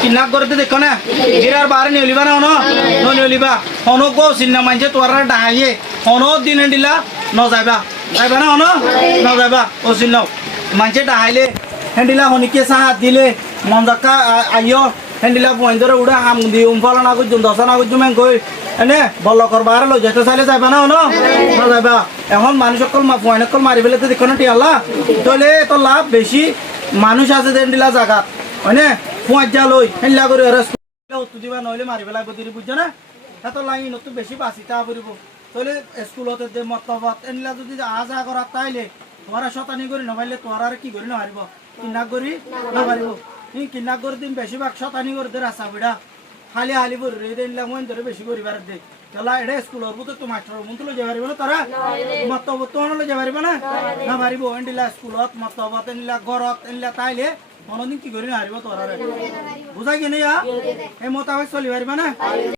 কিনা করতে দেখো না এরার বারে নিলিবা না হনো নিলিবা হনো গো সিন্না মানছে তোরা ডাহাইয়ে হনো দিন দিলা ন যাইবা যাইবা না হনো ন যাইবা ও সিন্ন মানছে ডাহাইলে হেন্ডিলা হনিকে সাহাত দিলে মন্দাকা আইও হেন্ডিলা বইন্দরে উড়া হাম দি উমফলা না গুজুম দশা না গুজুম কই এনে বল্ল করবার লো যেতে চাইলে যাইবা না হনো ন যাইবা এখন মানুষ সকল ফয়নকল মারি ফেলে দেখো না টিয়ালা তাহলে তো লাভ বেশি মানুষ আছে হেন্ডিলা জায়গা হয়নে ফুঁয়া লই হেলা করে উত্তর দিবা নহলে মারি পেলাই গতিরি বুঝছো না এত লাইন তো বেশি বাঁচি তা করব তাহলে স্কুলতে যে মতবাদ এনলা যদি আ যা করা তাইলে তোরা শতানি করি নভাইলে তোরা আর কি করি নহারিব কিনা করি নহারিব কিনা করে দিন বেশিরভাগ শতানি করে দে রাস্তা বিড়া খালি হালি বরি এনলা মন ধরে বেশি করিবার দে তাহলে এটা স্কুলের মতো তো মাস্টার মতো লই যাবারিব না তারা মতবাদ তো লই যাবারিব না না পারিব এনলা স্কুলত মতবাদ এনলা ঘরত এনলা তাইলে কোনদিন কি করি না হারিব তোরা বুঝাই কিনে এই মোতাবেক চলি পারিবা না।